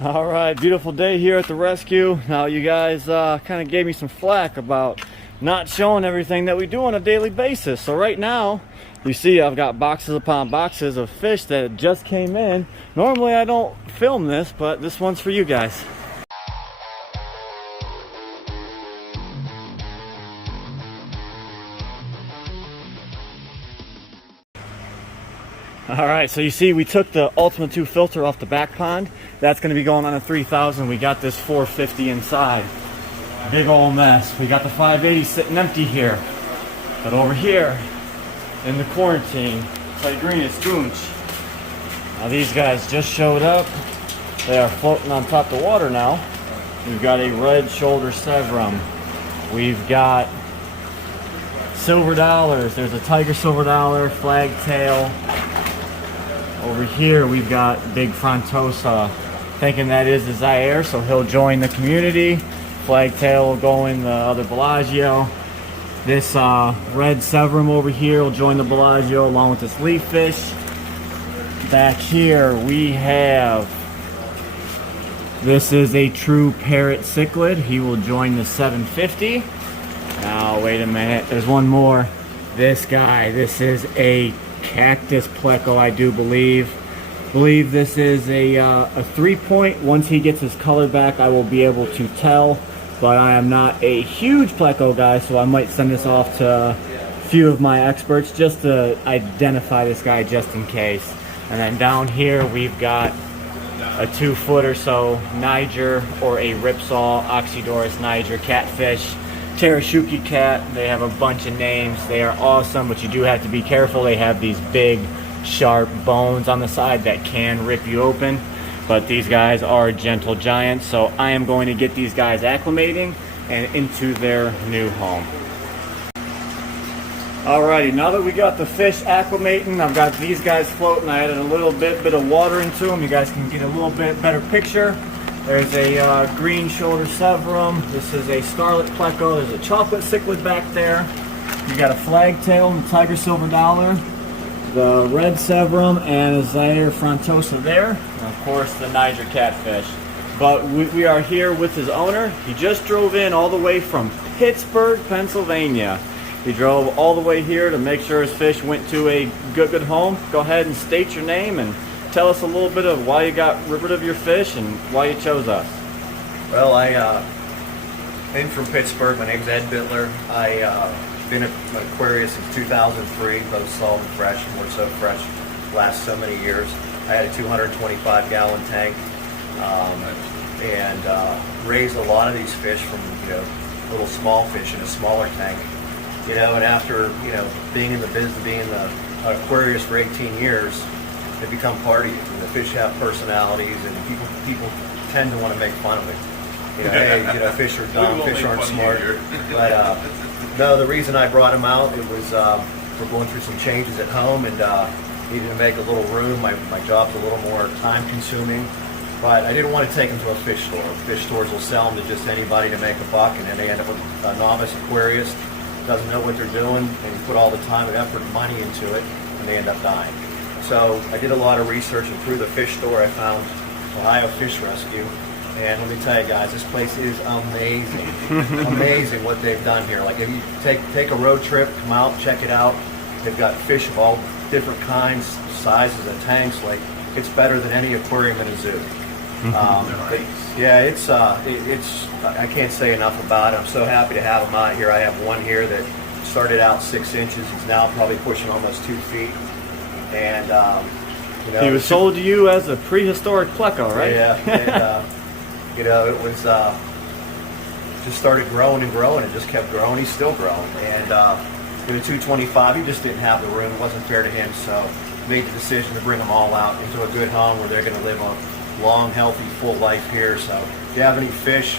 All right, beautiful day here at the rescue. Now you guys kind of gave me some flack about not showing everything that we do on a daily basis. So right now, you see I've got boxes upon boxes of fish that just came in. Normally I don't film this, but this one's for you guys. All right, so you see we took the Ultima 2 filter off the back pond. That's going to be going on a 3000. We got this 450 inside. Big old mess. We got the 580 sitting empty here. But over here in the quarantine, Tigrinus goonch. Now these guys just showed up. They are floating on top of the water now. We've got a red shoulder sevrum. We've got silver dollars. There's a tiger silver dollar, flagtail. Over here we've got big frontosa, thinking that is the Zaire, so he'll join the community. Flagtail will go in the other Bellagio. This red sevrum over here will join the Bellagio along with this leaf fish. Back here we have, this is a true Parrot Cichlid. He will join the 750. Now wait a minute, there's one more. This guy, this is a Cactus Pleco, I do believe this is a 3-point. Once he gets his color back, I will be able to tell, but I am not a huge Pleco guy, so I might send this off to a few of my experts just to identify this guy just in case. And then down here we've got a 2-foot or so Niger, or a Ripsaw, Oxydorus Niger catfish. Tarashuki cat, they have a bunch of names. They are awesome, but you do have to be careful. They have these big sharp bones on the side that can rip you open, but these guys are gentle giants, so I am going to get these guys acclimating and into their new home. Alrighty, now that we got the fish acclimating, I've got these guys floating. I added a little bit of water into them. You guys can get a little bit better picture. There's a green shoulder sevrum. This is a scarlet pleco. There's a chocolate cichlid back there. You got a flagtail and a tiger silver dollar, the red sevrum, and a Zaire frontosa there. And of course, the Niger catfish. But we are here with his owner. He just drove in all the way from Pittsburg, Pennsylvania. He drove all the way here to make sure his fish went to a good home. Go ahead and state your name and tell us a little bit of why you got rid of your fish and why you chose us. Well, I'm from Pittsburgh. My name's Ed Bittler. I've been at Aquarius since 2003, both salt and fresh, more so fresh, last so many years. I had a 225-gallon tank and raised a lot of these fish from little small fish in a smaller tank. And after being in the business, being in the Aquarius for 18 years, they become part of you. The fish have personalities, and people tend to want to make fun of it. Hey, fish are dumb, fish aren't smart. But no, the reason I brought them out, it was we're going through some changes at home and needed to make a little room. My job's a little more time-consuming, but I didn't want to take them to a fish store. Fish stores will sell them to just anybody to make a buck, and then they end up with a novice aquarist, doesn't know what they're doing, and you put all the time and effort and money into it, and they end up dying. So I did a lot of research, and through the fish store I found Ohio Fish Rescue. And let me tell you guys, this place is amazing. Amazing what they've done here. Like if you take a road trip, come out, check it out. They've got fish of all different kinds, sizes of tanks. Like it's better than any aquarium in a zoo. Yeah, it's I can't say enough about it. I'm so happy to have them out here. I have one here that started out 6 inches. He's now probably pushing almost 2 feet. And he was sold to you as a prehistoric pleco, right? Yeah, and it was just started growing and growing. It just kept growing. He's still growing. And in the 225, he just didn't have the room. It wasn't fair to him, so made the decision to bring them all out into a good home where they're going to live a long, healthy, full life here. So if you have any fish,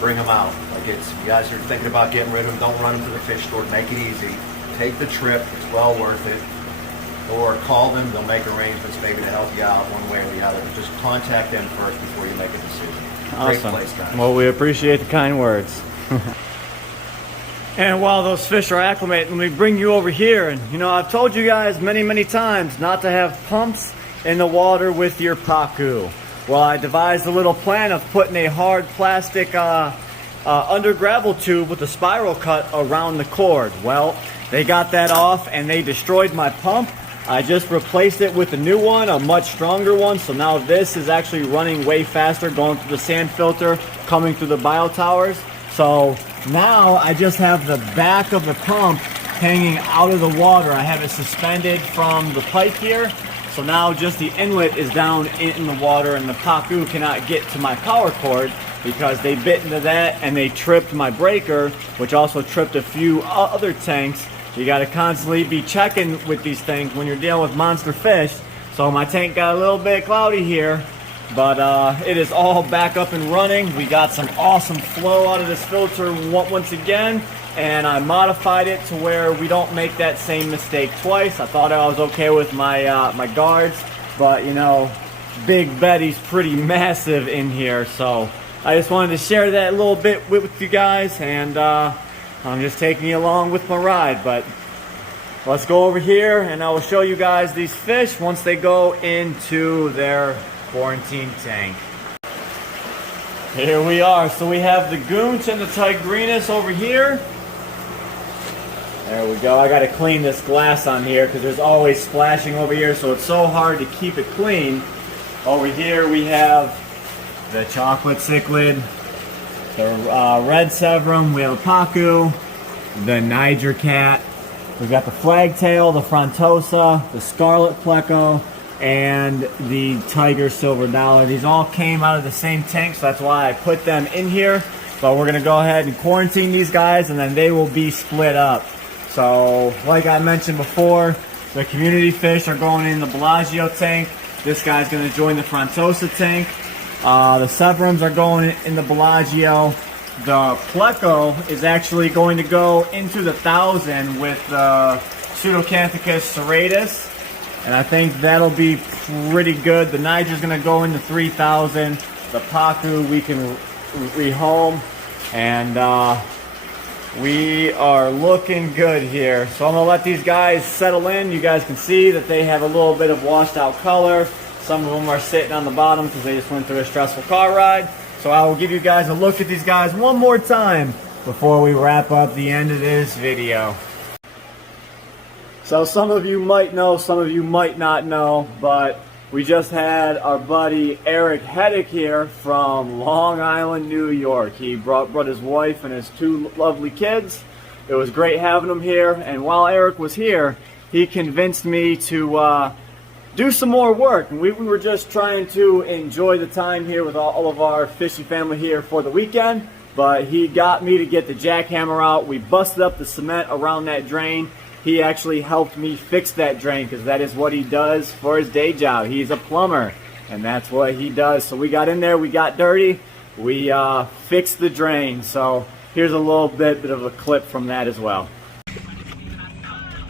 bring them out. Like if you guys are thinking about getting rid of them, don't run them to the fish store. Make it easy. Take the trip. It's well worth it. Or call them, they'll make arrangements maybe to help you out one way or the other. But just contact them first before you make a decision. Awesome. Great place, guys. Well, we appreciate the kind words. And while those fish are acclimating, we bring you over here. And I've told you guys many times not to have pumps in the water with your pacu. Well, I devised a little plan of putting a hard plastic under gravel tube with a spiral cut around the cord. Well, they got that off and they destroyed my pump. I just replaced it with a new one, a much stronger one. So now this is actually running way faster, going through the sand filter, coming through the bio towers. So now I just have the back of the pump hanging out of the water. I have it suspended from the pipe here. So now just the inlet is down in the water, and the pacu cannot get to my power cord because they bit into that and they tripped my breaker, which also tripped a few other tanks. You got to constantly be checking with these things when you're dealing with monster fish. So my tank got a little bit cloudy here, but it is all back up and running. We got some awesome flow out of this filter once again, and I modified it to where we don't make that same mistake twice. I thought I was okay with my my guards, but you know, Big Betty's pretty massive in here, so I just wanted to share that a little bit with you guys, and I'm just taking you along with my ride. But let's go over here and I will show you guys these fish once they go into their quarantine tank. Here we are. So we have the goonch and the tigrinus over here. There we go. I got to clean this glass on here because there's always splashing over here, so it's so hard to keep it clean. Over here we have the chocolate cichlid, the red severum, we have a pacu, the Niger cat, we've got the flagtail, the frontosa, the scarlet pleco, and the tiger silver dollar. These all came out of the same tank, so that's why I put them in here. But we're gonna go ahead and quarantine these guys, and then they will be split up. So like I mentioned before, the community fish are going in the Bellagio tank. This guy's gonna join the frontosa tank. The severums are going in the Bellagio. The pleco is actually going to go into the 1,000 with the Pseudocanthicus serratus, and I think that'll be pretty good. The Niger's going to go into 3,000. The pacu we can rehome, and we are looking good here. So I'm going to let these guys settle in. You guys can see that they have a little bit of washed out color. Some of them are sitting on the bottom because they just went through a stressful car ride. So I will give you guys a look at these guys one more time before we wrap up the end of this video. So some of you might know, some of you might not know, but we just had our buddy Eric Heddick here from Long Island, New York. He brought his wife and his 2 lovely kids. It was great having him here, and while Eric was here, he convinced me to do some more work. And we were just trying to enjoy the time here with all of our fishing family here for the weekend, but he got me to get the jackhammer out. We busted up the cement around that drain. He actually helped me fix that drain because that is what he does for his day job. He's a plumber, and that's what he does. So we got in there, we got dirty, we fixed the drain. So here's a little bit of a clip from that as well.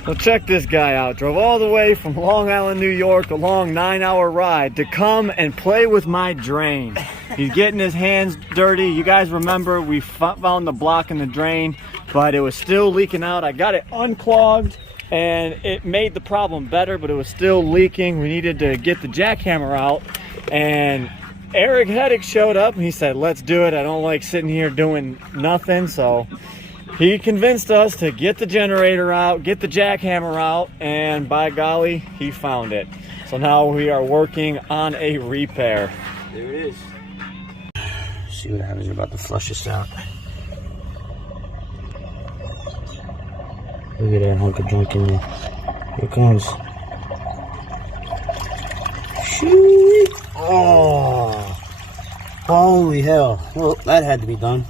So check this guy out. Drove all the way from Long Island, New York, a long 9-hour ride to come and play with my drain. He's getting his hands dirty. You guys remember we found the block in the drain, but it was still leaking out. I got it unclogged and it made the problem better, but it was still leaking. We needed to get the jackhammer out, and Eric Heddick showed up and he said, let's do it. I don't like sitting here doing nothing. So he convinced us to get the generator out, get the jackhammer out, and by golly, he found it. So now we are working on a repair. There it is. See what happens. We're about to flush this out. Look at that hunk of junk in there. Here it comes. Shoot! Oh! Holy hell. Well, that had to be done.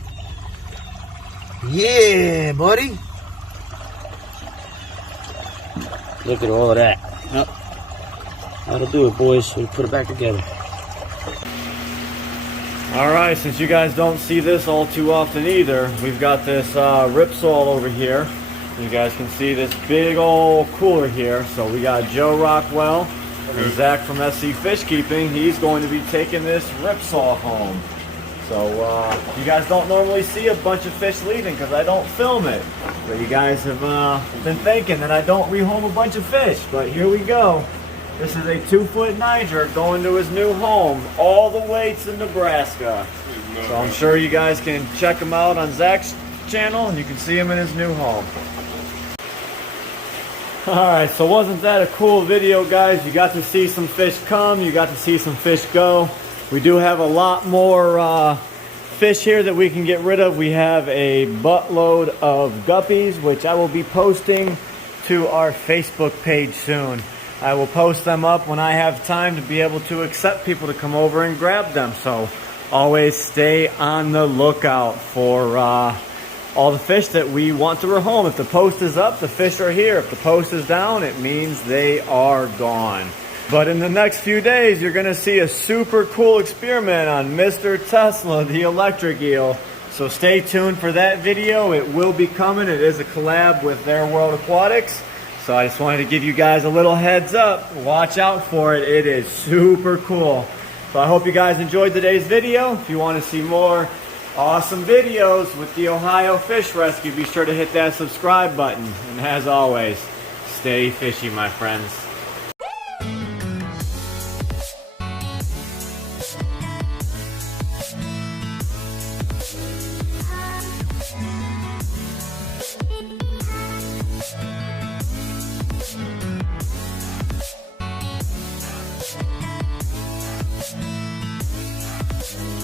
Yeah, buddy. Look at all of that. Yep. That'll do it, boys. We'll put it back together. Alright, since you guys don't see this all too often either, we've got this ripsaw over here. You guys can see this big old cooler here. So we got Joe Rockwell and Zach from SC Fish Keeping. He's going to be taking this ripsaw home. So you guys don't normally see a bunch of fish leaving because I don't film it. But you guys have been thinking that I don't rehome a bunch of fish. But here we go. This is a 2-foot Niger going to his new home all the way to Nebraska. So I'm sure you guys can check him out on Zach's channel. You can see him in his new home. Alright, so wasn't that a cool video, guys? You got to see some fish come, you got to see some fish go. We do have a lot more fish here that we can get rid of. We have a buttload of guppies, which I will be posting to our Facebook page soon. I will post them up when I have time to be able to accept people to come over and grab them. So always stay on the lookout for all the fish that we want to rehome. If the post is up, the fish are here. If the post is down, it means they are gone. But in the next few days, you're going to see a super cool experiment on Mr. Tesla, the electric eel. So stay tuned for that video. It will be coming. It is a collab with Their World Aquatics. So I just wanted to give you guys a little heads up. Watch out for it. It is super cool. So I hope you guys enjoyed today's video. If you want to see more awesome videos with the Ohio Fish Rescue, be sure to hit that subscribe button. And as always, stay fishy, my friends.